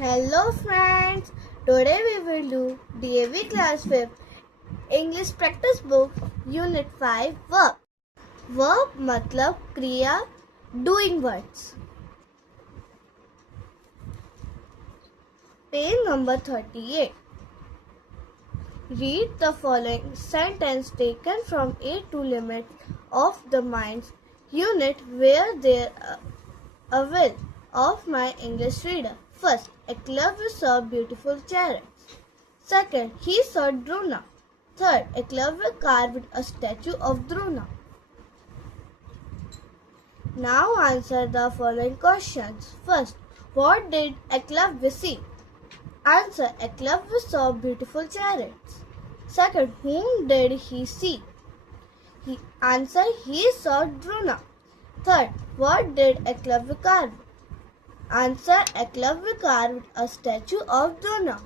Hello friends, today we will do DAV Class 5 English Practice Book UNIT-5 Verb. Verb मतलब क्रिया doing words. Page number 38. Read the following sentence taken from A2 Limits of the Mind's unit where there a will of my English reader. First, Eklavya saw beautiful chariots. Second, he saw Drona. Third, Eklavya carved a statue of Drona. Now answer the following questions. First, what did Eklavya see? Answer, Eklavya saw beautiful chariots. Second, whom did he see? Answer, he saw Drona. Third, what did Eklavya carve? Answer, Eklavya carved a statue of Drona.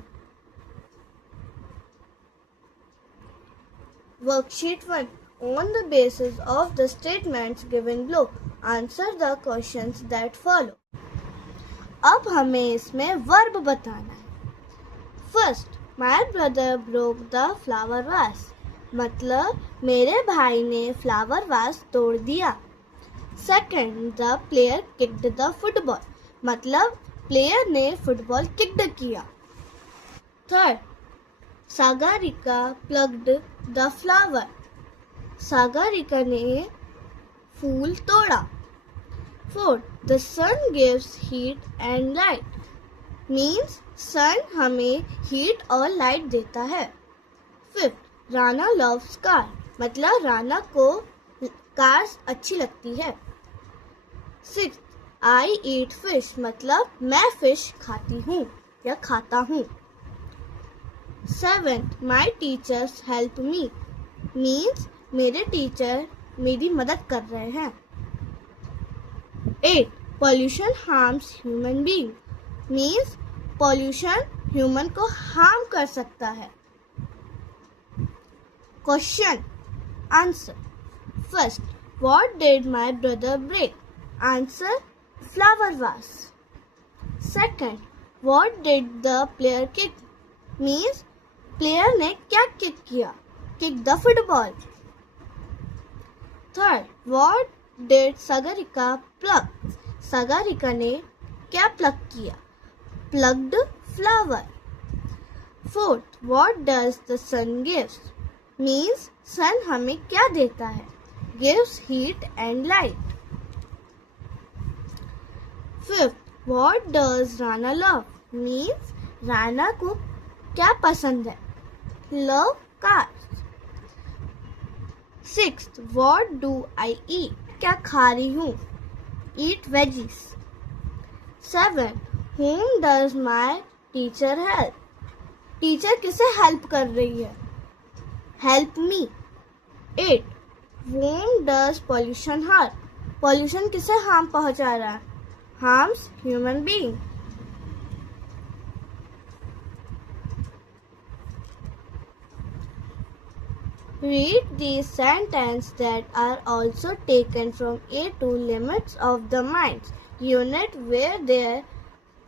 Worksheet 1. On the basis of the statements given below, answer the questions that follow. अब हमें इसमें verb बताना है. First, my brother broke the flower vase. मतलब मेरे भाई ने flower vase तोड़ दिया. Second, the player kicked the football. मतलब प्लेयर ने फुटबॉल किक्ड किया. Third, Sagarika plucked the flower. Sagarika ने फूल तोड़ा. Fourth, the sun gives heat and light. Means sun हमें हीट और लाइट देता है. Fifth, Rana loves car. मतलब राना को कार्स अच्छी लगती है. Sixth, I eat fish. मतलब मैं फिश खाती हूँ या खाता हूँ. Seventh, my teachers help me. Means मेरे टीचर मेरी मदद कर रहे हैं. Eight, pollution harms human being. Means pollution human को हार्म कर सकता है. Question answer. First, what did my brother break? Answer, flower vase. Second, what did the player kick? Means player ने क्या kick किया? Kick the football. Third, what did Sagarika plug? Sagarika ने क्या plug किया? Plugged flower. Fourth, what does the sun gives? Means sun हमें क्या देता है? Gives heat and light. Fifth, what does Rana love? Means Rana को क्या पसंद है? Love cars. Sixth, what do I eat? क्या खा रही हूँ? Eat veggies. Seven, whom does my teacher help? Teacher किसे help कर रही है? Help me. Eight, whom does pollution harm? Pollution किसे harm पहुँचा रहा है? Harms human being. Read these sentences that are also taken from A2 Limits of the Mind's unit where there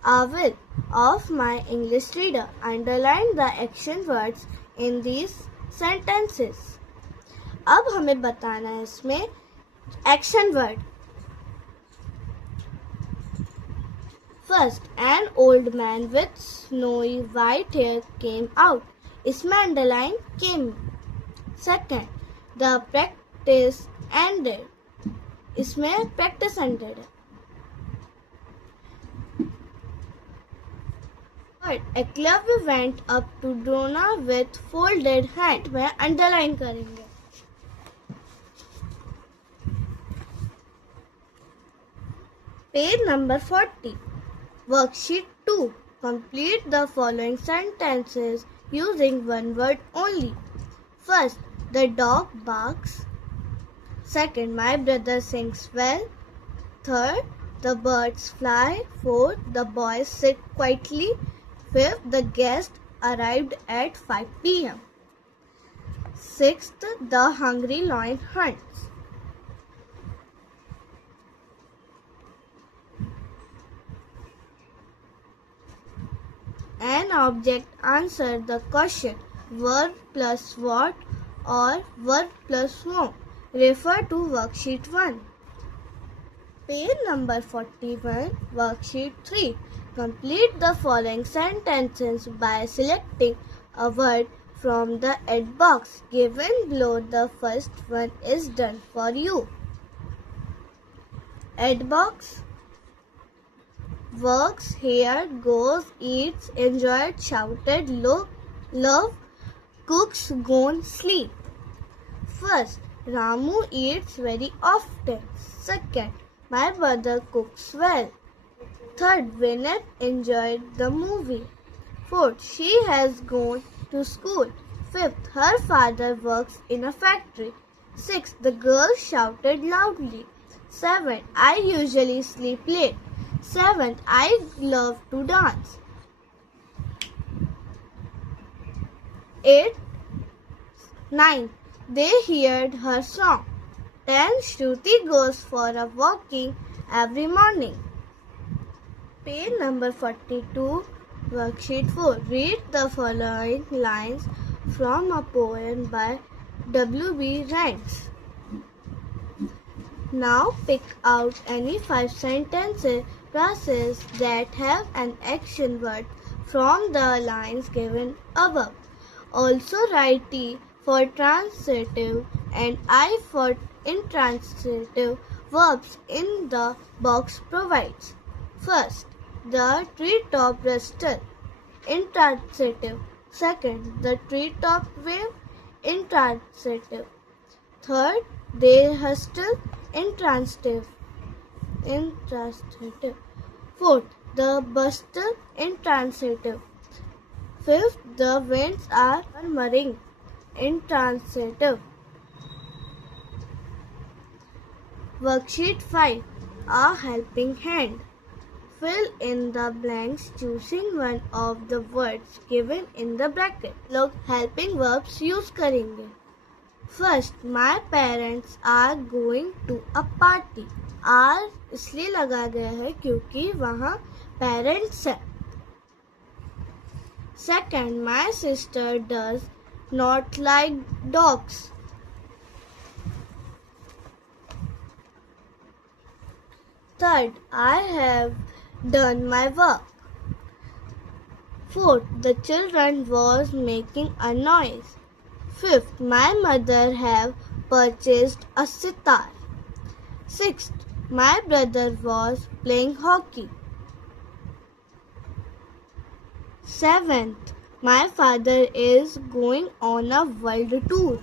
are will of my English reader. Underline the action words in these sentences. अब हमें बताना है इसमें action word. First, an old man with snowy white hair came out. इसमें underline came. Second, the practice ended. इसमें practice ended. Third, Eklavya went up to Drona with folded hand. में underline करेंगे. Page number 40. Worksheet 2. Complete the following sentences using one word only. First, the dog barks. Second, my brother sings well. Third, the birds fly. Fourth, the boys sit quietly. Fifth, the guest arrived at 5 p.m. Sixth, the hungry lion hunts. object answer the question verb plus what or verb plus whom. Refer to worksheet 1. Page number 41, worksheet 3. Complete the following sentences by selecting a word from the Add box. Given below, the first one is done for you. Add box. Works, here, goes, eats, enjoyed, shouted, love, cooks, gone, sleep. First, Ramu eats very often. Second, my brother cooks well. Third, Vinay enjoyed the movie. Fourth, she has gone to school. Fifth, her father works in a factory. Sixth, the girl shouted loudly. Seventh, I usually sleep late. Seventh, I love to dance. 8. 9. They heard her song. 10. Shruti goes for a walking every morning. Page number 42, worksheet 4. Read the following lines from a poem by W.B. Yeats. Now pick out any 5 sentences, phrases that have an action word from the lines given above. Also write T for transitive and I for intransitive verbs in the box provides. First, the treetop rustle, intransitive. Second, the treetop wave, intransitive. Third, they hustle, intransitive. Fourth, the bustle, intransitive. Fifth, the winds are murmuring, intransitive. Worksheet 5. A helping hand. Fill in the blanks choosing one of the words given in the bracket. लोग helping verbs use करेंगे. First, my parents are going to a party. Are इसलिए लगा गया है क्योंकि वहाँ parents है. Second, my sister does not like dogs. Third, I have done my work. Fourth, the children was making a noise. Fifth, my mother have purchased a sitar. Sixth, my brother was playing hockey. Seventh, my father is going on a world tour.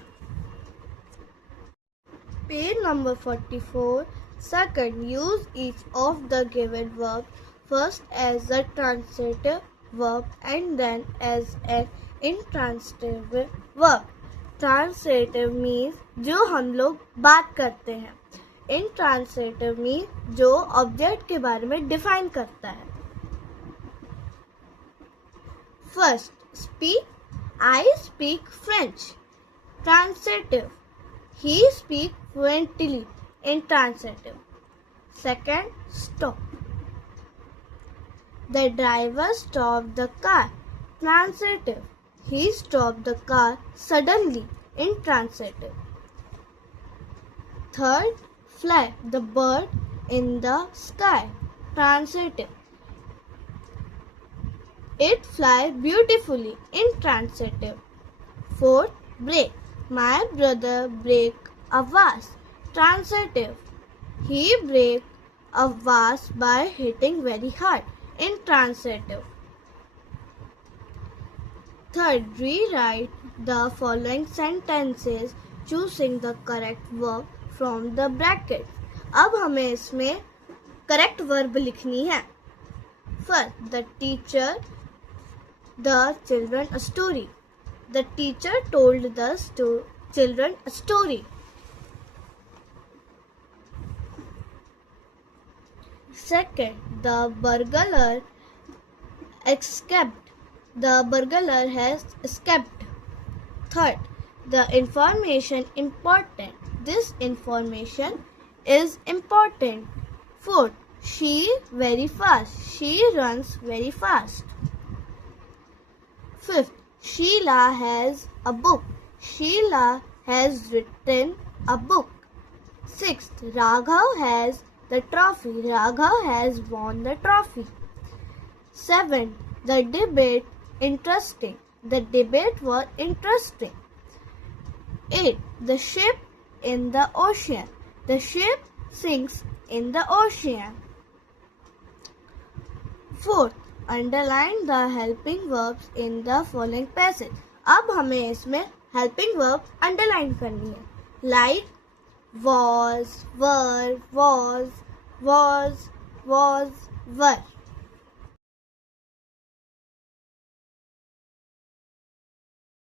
Page number 44. Second, use each of the given verbs first as a transitive verb and then as an intransitive verb. Transitive means जो हम लोग बात करते हैं. Intransitive means जो object के बारे में डिफाइन करता है. First, speak. I speak French. Transitive. He speaks fluently. Intransitive. Second, stop. The driver stopped the car. Transitive. He stopped the car suddenly. Intransitive. Third, fly. The bird in the sky. Transitive. It flies beautifully. Intransitive. Fourth, break. My brother break a vase. Transitive. He break a vase by hitting very hard. Intransitive. Third, rewrite the following sentences choosing the correct verb from the bracket. अब हमें इसमें correct verb लिखनी है. First, the teacher the children a story. The teacher told the children a story. Second, the burglar escaped. The burglar has escaped. Third, the information important. This information is important. Fourth, she very fast. She runs very fast. Fifth, Sheila has a book. Sheila has written a book. Sixth, Raghav has the trophy. Raghav has won the trophy. Seventh, the debate interesting. The debate was interesting. 8. The ship in the ocean. The ship sinks in the ocean. 4. Underline the helping verbs in the following passage. अब हमें इसमें helping verb underline करनी है. Like was, were, was, were.